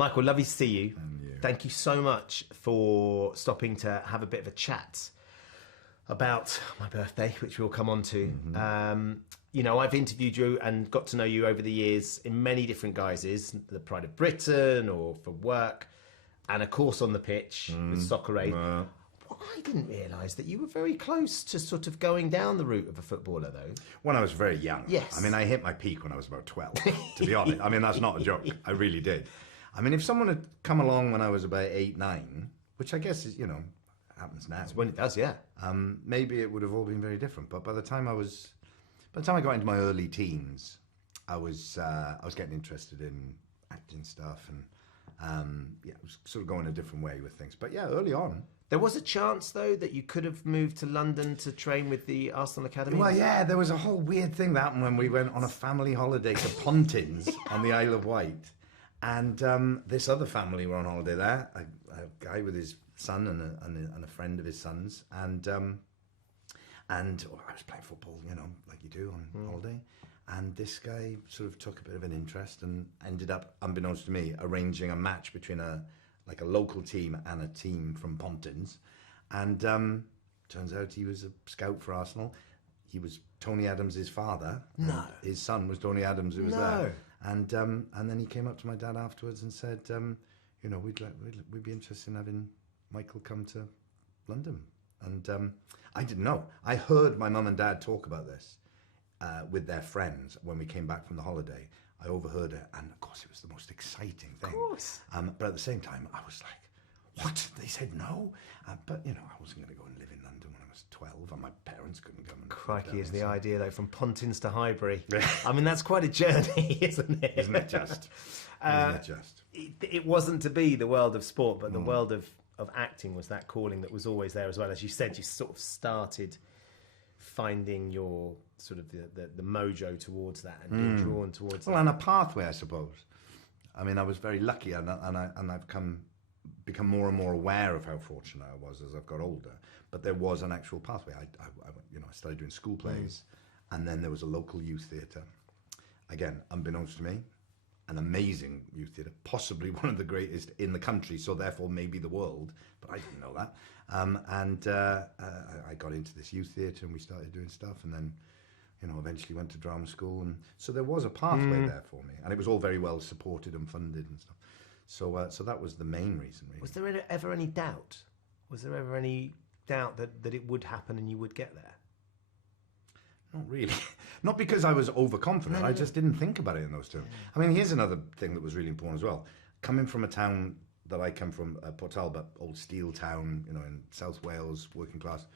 Michael, lovely to see you. And you. Thank you so much for stopping to have a bit of a chat about my birthday, which we'll come on to. You know, I've interviewed you and got to know you over the years in many different guises, the Pride of Britain or for work, and of course on the pitch with Soccer Aid. Well, I didn't realise that you were very close to sort of going down the route of a footballer, though. When I was very young. Yes. I mean, I hit my peak when I was about 12, to be honest. I mean, that's not a joke. I really did. I mean, if someone had come along when I was about 8, 9, which I guess is, you know, happens now. That's when it does, yeah. Maybe it would have all been very different. But by the time I got into my early teens, I was getting interested in acting stuff and I was sort of going a different way with things. But yeah, early on. There was a chance, though, that you could have moved to London to train with the Arsenal Academy? Well, yeah, there was a whole weird thing that happened when we went on a family holiday to Pontins on the Isle of Wight. And this other family were on holiday there, a guy with his son and a friend of his son's. And I was playing football, you know, like you do on holiday. And this guy sort of took a bit of an interest and ended up, unbeknownst to me, arranging a match between a local team and a team from Pontins. And turns out he was a scout for Arsenal. He was Tony Adams' father. No. His son was Tony Adams, who was there. And then he came up to my dad afterwards and said, you know, we'd be interested in having Michael come to London. And I didn't know. I heard my mum and dad talk about this with their friends when we came back from the holiday. I overheard it, and of course it was the most exciting thing. Of course. But at the same time, I was like, what? They said no? But, you know, I wasn't going to go and live in London when I was 12, and my parents couldn't come. Crikey is the idea, though, from Pontins to Highbury. I mean, that's quite a journey, isn't it? Isn't it just? It wasn't to be the world of sport, but the world of acting was that calling that was always there as well. As you said, you sort of started finding your sort of the mojo towards that and being drawn towards that. Well, and a pathway, I suppose. I mean, I was very lucky, and I've become more and more aware of how fortunate I was as I've got older. But there was an actual pathway. I started doing school plays, and then there was a local youth theatre. Again, unbeknownst to me, an amazing youth theatre, possibly one of the greatest in the country, so therefore maybe the world, but I didn't know that. I got into this youth theatre and we started doing stuff, and then, you know, eventually went to drama school, and so there was a pathway there for me, and it was all very well supported and funded and stuff. So that was the main reason, really. Was there ever any doubt? Was there ever any doubt that it would happen and you would get there? Not really. Not because I was overconfident. I just didn't think about it in those terms. I mean, here's another thing that was really important as well. Coming from a town that I come from, Port Talbot, old steel town, you know, in South Wales, working class.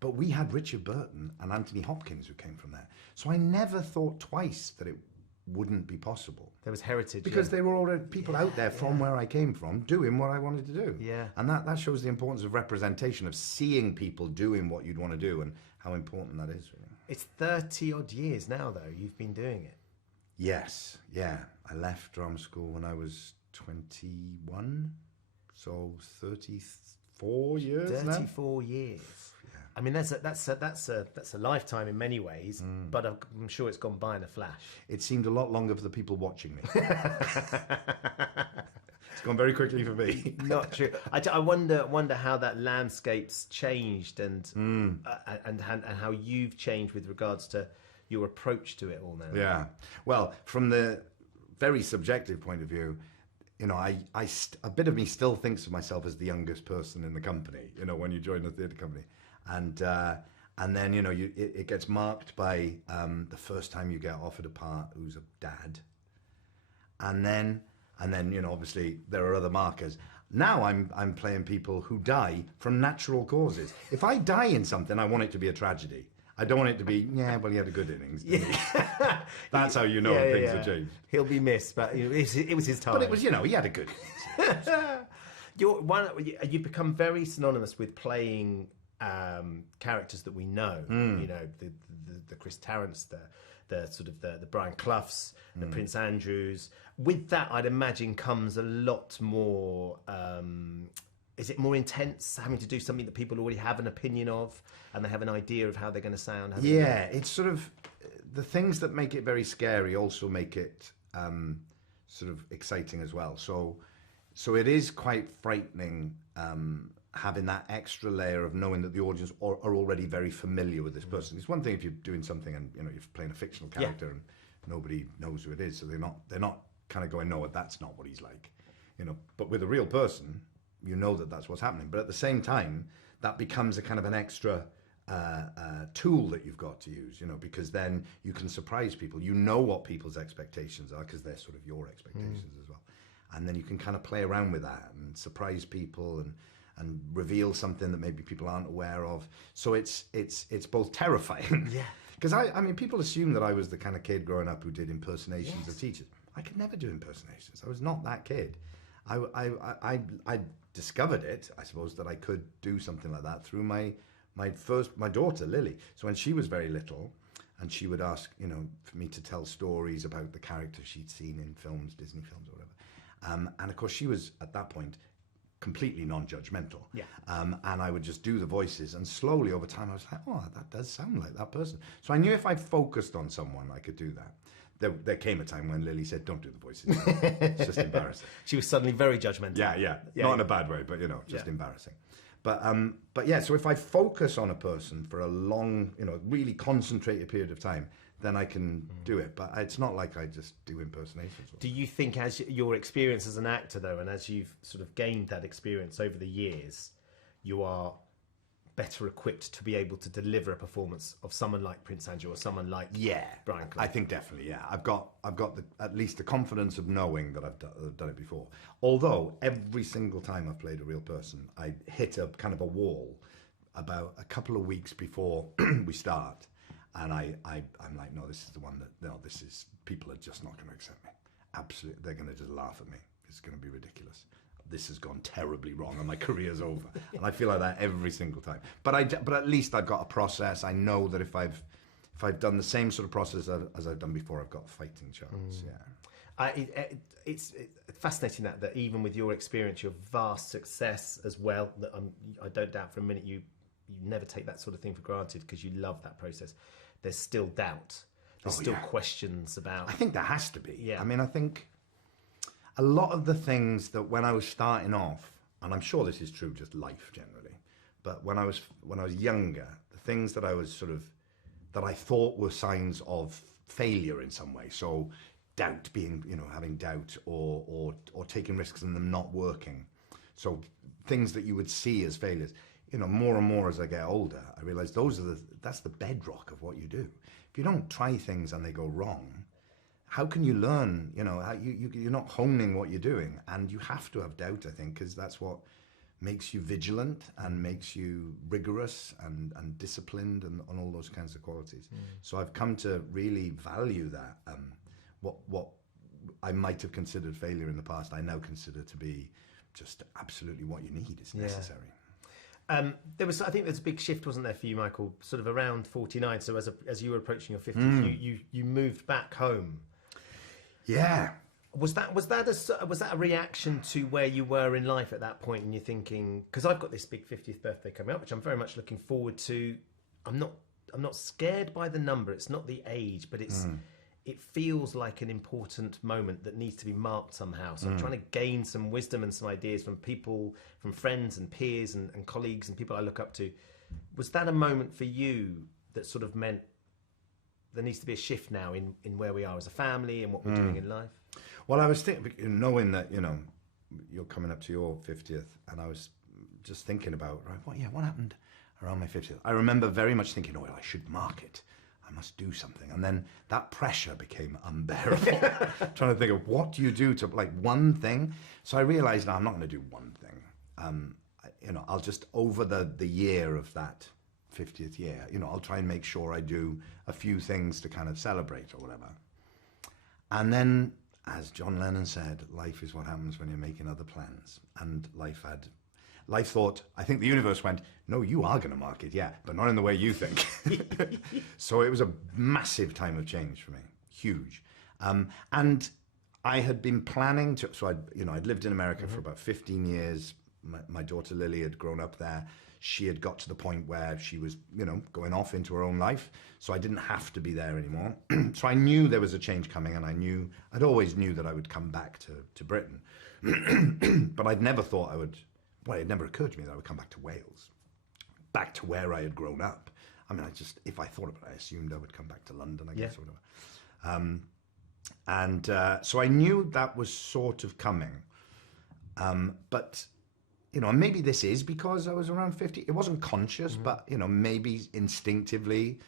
But we had Richard Burton and Anthony Hopkins who came from there. So I never thought twice that it wouldn't be possible. There was heritage. Because they were already people out there from where I came from doing what I wanted to do. Yeah. And that shows the importance of representation, of seeing people doing what you'd want to do, and how important that is, really. It's 30 odd years now, though, you've been doing it. Yes, yeah. I left drama school when I was 21, so 34 years 34 years. Yeah. I mean, that's a lifetime in many ways, but I'm sure it's gone by in a flash. It seemed a lot longer for the people watching me. It's gone very quickly for me. Not true. I wonder how that landscape's changed and how you've changed with regards to your approach to it all now. Yeah. Well, from the very subjective point of view, you know, a bit of me still thinks of myself as the youngest person in the company, you know, when you join the theatre company. And then, you know, it gets marked by the first time you get offered a part who's a dad. And then, you know, obviously there are other markers. Now I'm playing people who die from natural causes. If I die in something, I want it to be a tragedy. I don't want it to be, well, he had a good innings. Yeah. That's how you know things have changed. He'll be missed, but it was his time. But it was, you know, he had a good innings. You've become very synonymous with playing characters that we know. You know, the Chris Tarrants, the sort of the Brian Cloughs, the Prince Andrews. With that, I'd imagine comes a lot more. Is it more intense, having to do something that people already have an opinion of, and they have an idea of how they're going to sound? Yeah, it's sort of the things that make it very scary also make it sort of exciting as well. So it is quite frightening having that extra layer of knowing that the audience are already very familiar with this person. It's one thing if you're doing something and you're playing a fictional character and nobody knows who it is, so they're not kind of going, no, that's not what he's like, But with a real person, that's what's happening. But at the same time, that becomes a kind of an extra tool that you've got to use, because then you can surprise people. What people's expectations are because they're sort of your expectations as well. And then you can kind of play around with that and surprise people and reveal something that maybe people aren't aware of. So it's both terrifying. Yeah. Because I mean, people assume that I was the kind of kid growing up who did impersonations of teachers. I could never do impersonations. I was not that kid. I discovered it, I suppose, that I could do something like that through my daughter, Lily. So when she was very little, and she would ask, for me to tell stories about the characters she'd seen in films, Disney films or whatever. And of course, she was, at that point, completely non-judgmental. Yeah. And I would just do the voices, and slowly over time, I was like, oh, that does sound like that person. So I knew if I focused on someone, I could do that. There came a time when Lily said, don't do the voices. It's just embarrassing. She was suddenly very judgmental. Yeah. Not in a bad way, but, just embarrassing. But yeah, so if I focus on a person for a long, really concentrated period of time, then I can do it. But it's not like I just do impersonations. Do you think, as your experience as an actor, though, and as you've sort of gained that experience over the years, you are better equipped to be able to deliver a performance of someone like Prince Andrew or someone like Brian Clough? I think definitely, yeah. I've got at least the confidence of knowing that I've done it before. Although every single time I've played a real person, I hit a kind of a wall about a couple of weeks before we start, and I'm like, no, this is the one people are just not going to accept me. Absolutely, they're going to just laugh at me. It's going to be ridiculous. This has gone terribly wrong and my career's over. And I feel like that every single time. But at least I've got a process. I know that if I've done the same sort of process as I've done before, I've got a fighting chance. Yeah. It's fascinating that even with your experience, your vast success as well, that I don't doubt for a minute you never take that sort of thing for granted because you love that process. There's still doubt. There's still questions about. I think there has to be. Yeah. I mean, I think a lot of the things that when I was starting off, and I'm sure this is true, just life generally, but when I was younger, the things that that I thought were signs of failure in some way. So doubt, being, having doubt or taking risks and them not working. So things that you would see as failures. More and more as I get older, I realize that's the bedrock of what you do. If you don't try things and they go wrong, how can you learn? You're not honing what you're doing, and you have to have doubt, I think, because that's what makes you vigilant and makes you rigorous and disciplined and all those kinds of qualities. So I've come to really value that. What I might have considered failure in the past, I now consider to be just absolutely what you need. It's necessary. I think there's a big shift, wasn't there, for you, Michael? Sort of around 49. So as you were approaching your 50s, you moved back home. Yeah. Was that a reaction to where you were in life at that point, and you're thinking, because I've got this big 50th birthday coming up, which I'm very much looking forward to. I'm not scared by the number. It's not the age, but it feels like an important moment that needs to be marked somehow. So I'm trying to gain some wisdom and some ideas from people, from friends and peers and colleagues and people I look up to. Was that a moment for you that sort of meant there needs to be a shift now in where we are as a family and what we're doing in life? Well, I was thinking, knowing that, you're coming up to your 50th, and I was just thinking about, what happened around my 50th? I remember very much thinking, I should mark it. I must do something. And then that pressure became unbearable. Trying to think of what do you do to, one thing? So I realized, I'm not going to do one thing. I'll just, over the year of that 50th year, I'll try and make sure I do a few things to kind of celebrate or whatever. And then, as John Lennon said, life is what happens when you're making other plans. And life thought, I think the universe went, no, you are going to mark it, yeah, but not in the way you think. So it was a massive time of change for me, huge. And I had been planning to, so I'd lived in America for about 15 years, my daughter Lily had grown up there. She had got to the point where she was, going off into her own life. So I didn't have to be there anymore. So I knew there was a change coming, and I'd always knew that I would come back to Britain. But I'd never thought it never occurred to me that I would come back to Wales, back to where I had grown up. I mean, if I thought about it, I assumed I would come back to London, I guess, or whatever. So I knew that was sort of coming. But, and maybe this is because I was around 50. It wasn't conscious, but, maybe instinctively,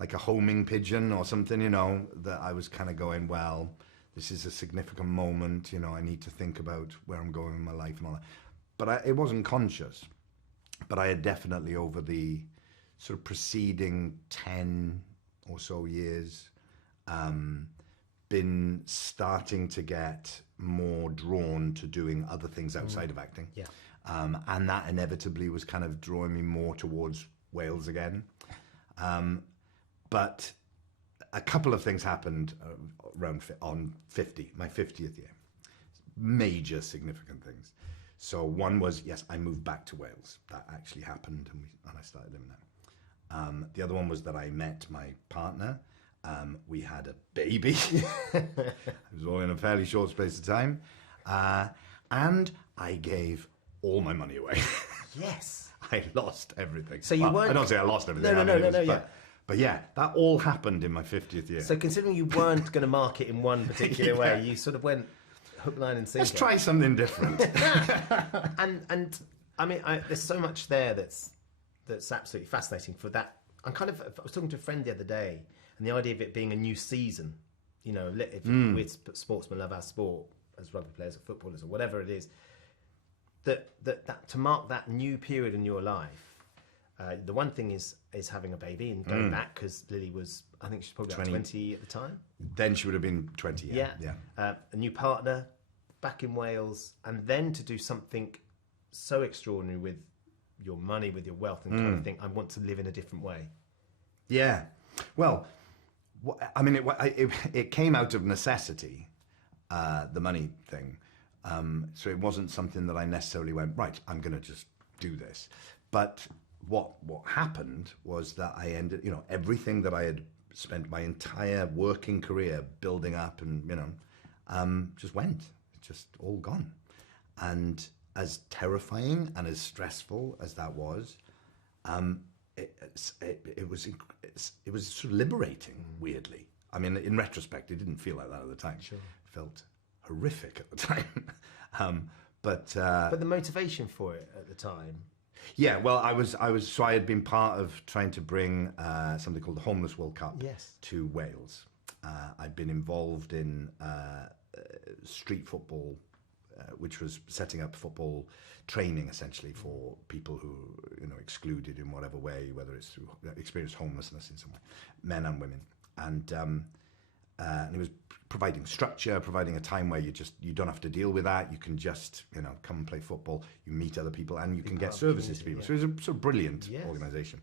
like a homing pigeon or something, that I was kind of going, well, this is a significant moment. I need to think about where I'm going in my life and all that. But it wasn't conscious. But I had definitely, over the sort of preceding 10 or so years, been starting to get more drawn to doing other things outside of acting. Yeah. And that inevitably was kind of drawing me more towards Wales again. But a couple of things happened on my 50th year. Major significant things. So one was, yes, I moved back to Wales. That actually happened, and I started living there. The other one was that I met my partner. We had a baby. It was all in a fairly short space of time. And I gave all my money away. Yes. I lost everything. So you weren't... I don't say I lost everything. No. But yeah, that all happened in my 50th year. So considering you weren't going to market in one particular way, you sort of went hook, line and sinker. Let's try something different. and I mean, there's so much there that's absolutely fascinating for that. I was talking to a friend the other day, and the idea of it being a new season, if we're sportsmen, love our sport as rugby players or footballers or whatever it is, that to mark that new period in your life. The one thing is having a baby and going back, because Lily was, I think she's probably 20 at the time. Then she would have been 20, yeah. A new partner, back in Wales, and then to do something so extraordinary with your money, with your wealth, and kind of think, I want to live in a different way. Yeah. Well, I mean, it came out of necessity, the money thing. So it wasn't something that I necessarily went, right, I'm going to just do this. But what happened was that I ended, everything that I had spent my entire working career building up and, just went. It's just all gone. And as terrifying and as stressful as that was, it was sort of liberating, weirdly. I mean, in retrospect, it didn't feel like that at the time. Sure. It felt horrific at the time. But the motivation for it at the time. Yeah, well, I had been part of trying to bring something called the Homeless World Cup to Wales. I'd been involved in street football, which was setting up football training essentially for people who excluded in whatever way, whether it's through experienced homelessness in some way, men and women, and it was providing structure, providing a time where you don't have to deal with that. You can just come and play football. You meet other people, and you can get services to people. So it was a sort of brilliant organisation.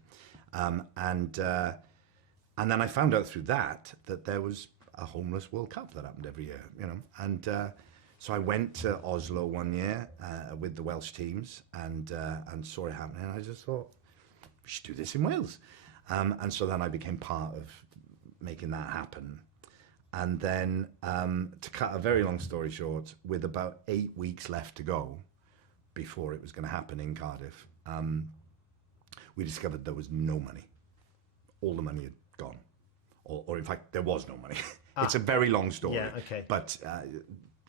And then I found out through that there was a homeless World Cup that happened every year. And so I went to Oslo one year with the Welsh teams and saw it happening. And I just thought, we should do this in Wales. And so then I became part of making that happen. And then, to cut a very long story short, with about 8 weeks left to go before it was going to happen in Cardiff, we discovered there was no money. All the money had gone. Or in fact, there was no money. It's a very long story. Yeah, okay. But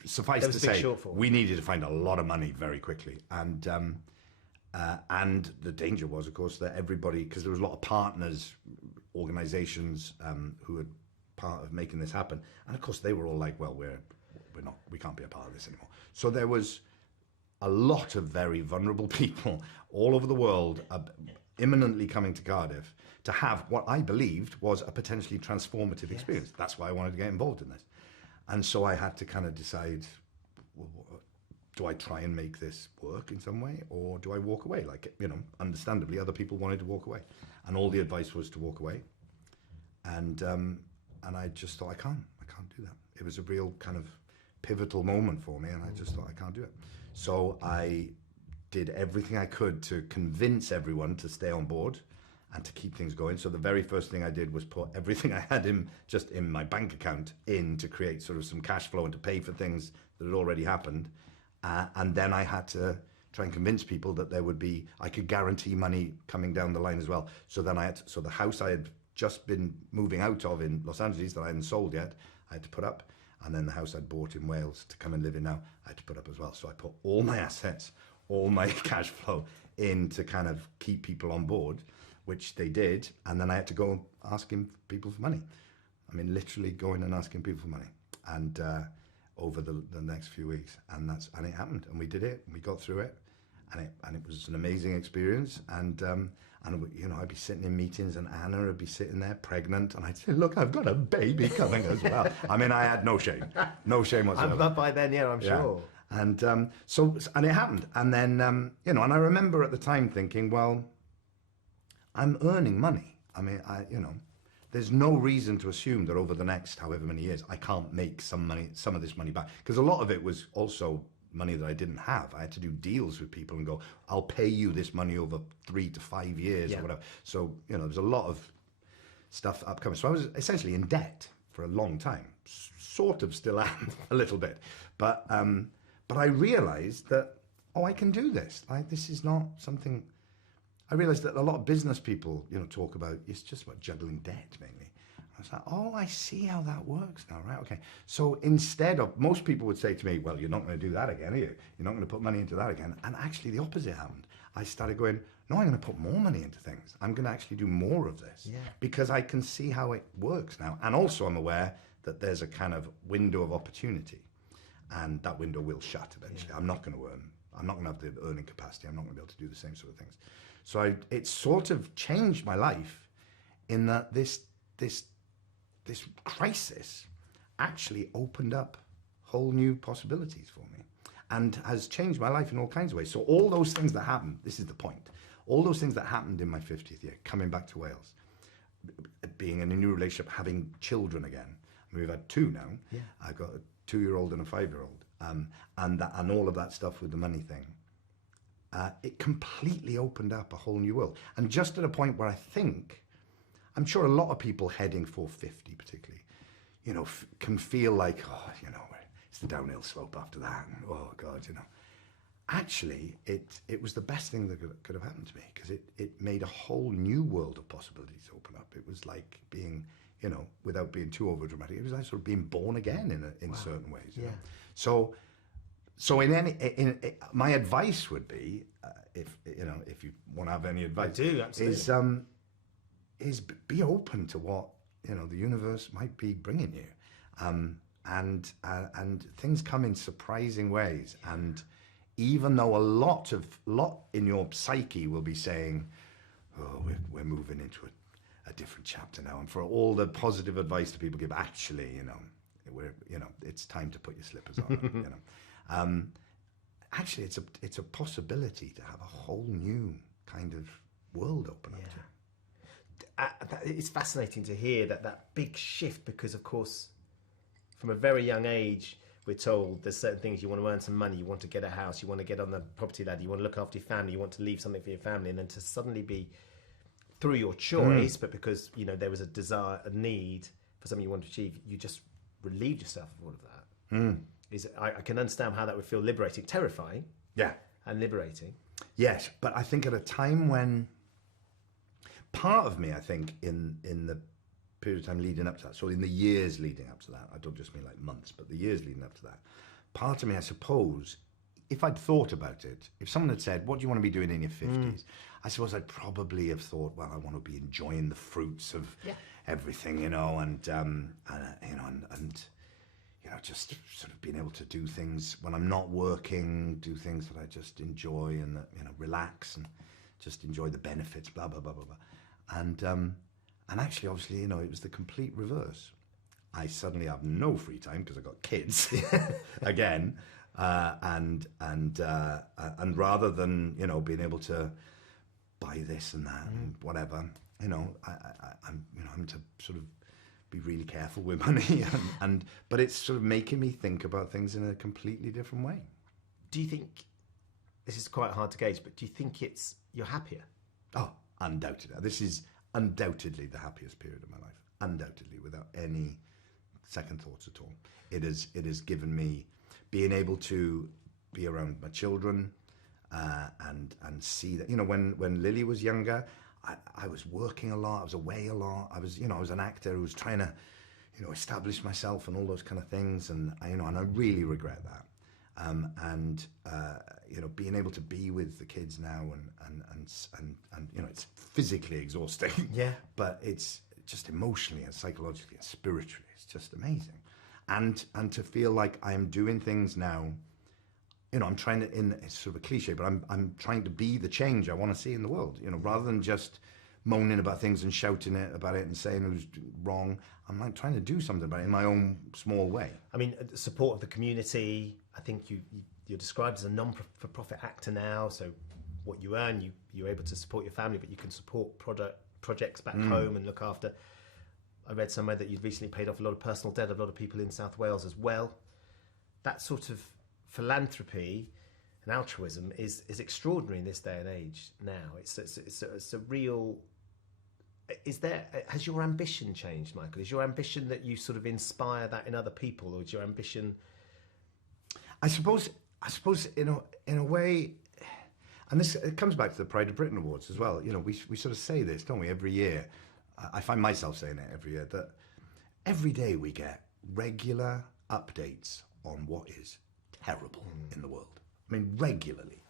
suffice to say, we needed to find a lot of money very quickly. And the danger was, of course, that everybody, because there was a lot of partners, organisations who had part of making this happen, and of course they were all like, well, we can't be a part of this anymore. So there was a lot of very vulnerable people all over the world imminently coming to Cardiff to have what I believed was a potentially transformative experience. That's why I wanted to get involved in this. And so I had to kind of decide, well, do I try and make this work in some way, or do I walk away? Like, understandably, other people wanted to walk away, and all the advice was to walk away. And I just thought, I can't do that. It was a real kind of pivotal moment for me, and I just thought, I can't do it. So I did everything I could to convince everyone to stay on board and to keep things going. So the very first thing I did was put everything I had just in my bank account to create sort of some cash flow and to pay for things that had already happened. And then I had to try and convince people that I could guarantee money coming down the line as well. So then so the house I had just been moving out of in Los Angeles that I hadn't sold yet, I had to put up. And then the house I'd bought in Wales to come and live in now, I had to put up as well. So I put all my assets, all my cash flow in to kind of keep people on board, which they did. And then I had to go asking people for money. I mean, literally going and asking people for money. And over the next few weeks. And it happened. And we did it. And we got through it. And it was an amazing experience. And you know, I'd be sitting in meetings and Anna would be sitting there pregnant and I'd say, look, I've got a baby coming as well. I mean, I had no shame whatsoever. But by then, yeah, I'm sure. And and it happened. And then, you know, and I remember at the time thinking, well, I'm earning money. I mean, you know, there's no reason to assume that over the next however many years, I can't make some of this money back. Because a lot of it was also money that I didn't have. I had to do deals with people and go, I'll pay you this money over 3 to 5 years or whatever. So, you know, there's a lot of stuff upcoming. So I was essentially in debt for a long time, sort of still am a little bit. But I realized that, I can do this. Like, this is not something. I realized that a lot of business people, you know, talk about, it's just about juggling debt mainly. I was like, I see how that works now, right? Okay. So instead of, most people would say to me, well, you're not going to do that again, are you? You're not going to put money into that again. And actually the opposite happened. I started going, no, I'm going to put more money into things. I'm going to actually do more of this because I can see how it works now. And also I'm aware that there's a kind of window of opportunity and that window will shut eventually. I'm not going to earn. I'm not going to have the earning capacity. I'm not going to be able to do the same sort of things. So it sort of changed my life in that this crisis actually opened up whole new possibilities for me and has changed my life in all kinds of ways. So all those things that happened, this is the point, all those things that happened in my 50th year, coming back to Wales, being in a new relationship, having children again. We've had 2 now. Yeah. I've got a 2-year-old and a 5-year-old. And all of that stuff with the money thing. It completely opened up a whole new world. And just at a point where I'm sure a lot of people heading for 50 particularly, you know, can feel like, you know, it's the downhill slope after that. And, oh God, you know. Actually, it was the best thing that could have happened to me because it made a whole new world of possibilities open up. It was like being, you know, without being too over dramatic, it was like sort of being born again in certain ways. You know? So my advice would be, if you want to have any advice, I do, absolutely. Is be open to what, you know, the universe might be bringing you, and things come in surprising ways. And even though a lot in your psyche will be saying, oh, we're moving into a different chapter now, and for all the positive advice that people give, actually, you know, it's time to put your slippers on. You know. Actually, it's a possibility to have a whole new kind of world open up to you. It's fascinating to hear that big shift because, of course, from a very young age, we're told there's certain things you want to earn some money, you want to get a house, you want to get on the property ladder, you want to look after your family, you want to leave something for your family, and then to suddenly be through your choice, but because, you know, there was a desire, a need for something you want to achieve, you just relieved yourself of all of that. I can understand how that would feel liberating, terrifying, and liberating. Yes, but I think at a time when part of me, I think, in the period of time leading up to that, so in the years leading up to that, I don't just mean like months, but the years leading up to that, part of me, I suppose, if I'd thought about it, if someone had said, what do you want to be doing in your 50s? I suppose I'd probably have thought, well, I want to be enjoying the fruits of everything, you know, and you know, just sort of being able to do things when I'm not working, do things that I just enjoy and that, you know, relax and just enjoy the benefits, blah, blah, blah, blah, blah. And actually, obviously, you know, it was the complete reverse. I suddenly have no free time because I've got kids again. And rather than, you know, being able to buy this and that and whatever, you know, I'm having to sort of be really careful with money, but it's sort of making me think about things in a completely different way. Do you think this is quite hard to gauge, but do you think you're happier? Oh, undoubtedly. This is undoubtedly the happiest period of my life. Undoubtedly, without any second thoughts at all. It has given me being able to be around my children and see that, you know, when Lily was younger, I was working a lot, I was away a lot, I was an actor who was trying to, you know, establish myself and all those kind of things, and I really regret that. You know, being able to be with the kids now and you know, it's physically exhausting. Yeah. But it's just emotionally and psychologically and spiritually, it's just amazing. And to feel like I am doing things now, you know, I'm trying to, it's sort of a cliche, but I'm trying to be the change I want to see in the world, you know, rather than just moaning about things and shouting about it and saying it was wrong. I'm like trying to do something about it in my own small way. I mean, the support of the community. I think you're described as a non-for-profit actor now, so what you earn, you're able to support your family, but you can support projects back home and look after. I read somewhere that you'd recently paid off a lot of personal debt of a lot of people in South Wales as well. That sort of philanthropy and altruism is extraordinary in this day and age now. It's a real... Has your ambition changed, Michael? Is your ambition that you sort of inspire that in other people, or is your ambition... I suppose in a way, and it comes back to the Pride of Britain Awards as well. You know, we sort of say this, don't we, every year. I find myself saying it every year, that every day we get regular updates on what is terrible in the world. I mean, regularly.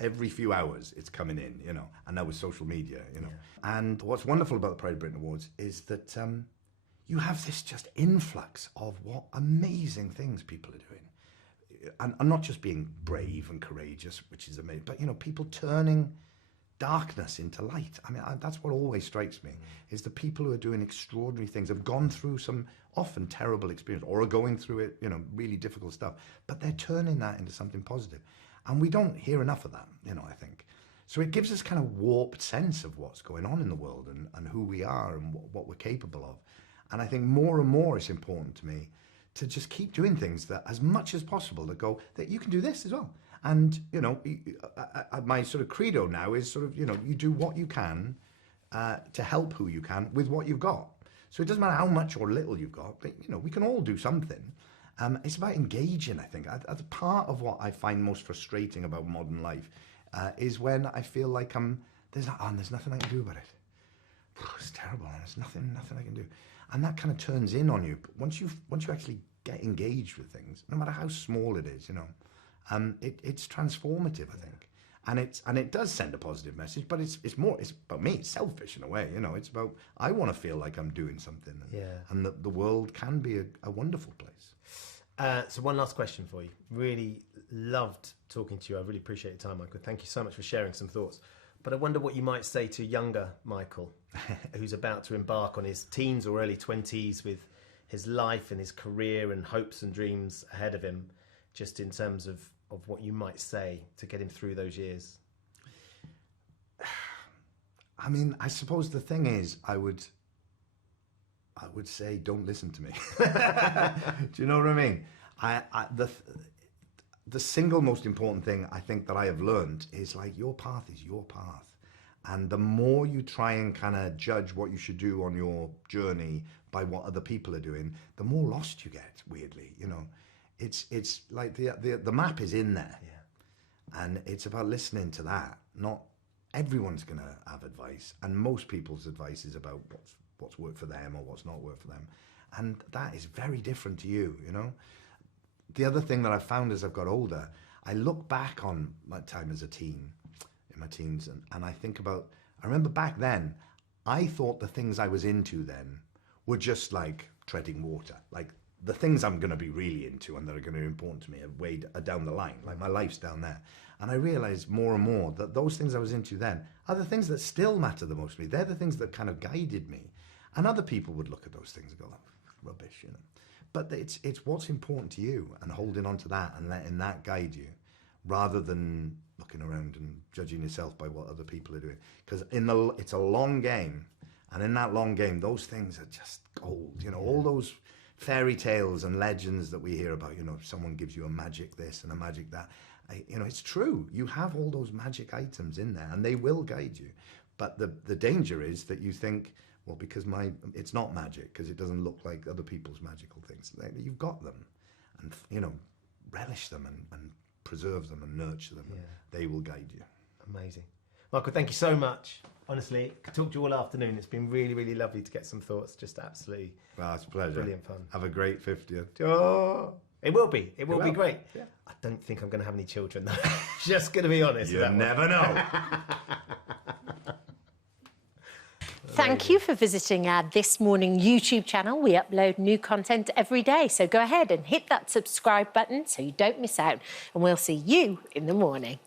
Every few hours it's coming in, you know, and now with social media, you know. Yeah. And what's wonderful about the Pride of Britain Awards is that you have this just influx of what amazing things people are doing. And not just being brave and courageous, which is amazing, but, you know, people turning darkness into light. I mean, that's what always strikes me, is the people who are doing extraordinary things, have gone through some often terrible experience, or are going through it, you know, really difficult stuff, but they're turning that into something positive. And we don't hear enough of that, you know, I think. So it gives us kind of warped sense of what's going on in the world and who we are and what we're capable of. And I think more and more it's important to me to just keep doing things that, as much as possible, that you can do this as well. And, you know, my sort of credo now is sort of, you know, you do what you can to help who you can with what you've got. So it doesn't matter how much or little you've got, but, you know, we can all do something. It's about engaging, I think. That's part of what I find most frustrating about modern life, is when I feel like there's nothing I can do about it. It's terrible, and there's nothing I can do. And that kind of turns in on you. But once you actually get engaged with things, no matter how small it is, you know, it's transformative, I think. And it does send a positive message, but it's about me. It's selfish in a way, you know. It's about, I want to feel like I'm doing something, and that the world can be a wonderful place. So one last question for you. Really loved talking to you. I really appreciate your time, Michael. Thank you so much for sharing some thoughts. But I wonder what you might say to younger Michael, who's about to embark on his teens or early 20s with his life and his career and hopes and dreams ahead of him, just in terms of what you might say to get him through those years. I mean, I suppose the thing is, I would say, don't listen to me. Do you know what I mean? The single most important thing I think that I have learned is, like, your path is your path. And the more you try and kind of judge what you should do on your journey by what other people are doing, the more lost you get, weirdly, you know. It's like the map is in there. Yeah. And it's about listening to that. Not everyone's going to have advice. And most people's advice is about what's worked for them or what's not worked for them. And that is very different to you, you know. The other thing that I've found as I've got older, I look back on my time as a teen, in my teens, and I think about, I remember back then, I thought the things I was into then were just like treading water. Like, the things I'm going to be really into and that are going to be important to me are down the line, like my life's down there. And I realized more and more that those things I was into then are the things that still matter the most to me. They're the things that kind of guided me. And other people would look at those things and go, oh, rubbish, you know. But it's what's important to you, and holding on to that and letting that guide you, rather than looking around and judging yourself by what other people are doing. Because it's a long game, and in that long game, those things are just gold. You know, all those fairy tales and legends that we hear about, you know, someone gives you a magic this and a magic that. You know, it's true. You have all those magic items in there, and they will guide you. But the danger is that you think, well, because it's not magic, because it doesn't look like other people's magical things. You've got them, and you know, relish them and preserve them and nurture them. Yeah. They will guide you. Amazing. Michael, thank you so much. Honestly, I could talk to you all afternoon. It's been really, really lovely to get some thoughts. Just absolutely it's a pleasure. Brilliant fun. Have a great 50th. Oh, it will be. It will be great. Yeah. I don't think I'm going to have any children, though. Just going to be honest. You never know. Thank you for visiting our This Morning YouTube channel. We upload new content every day, so go ahead and hit that subscribe button so you don't miss out, and we'll see you in the morning.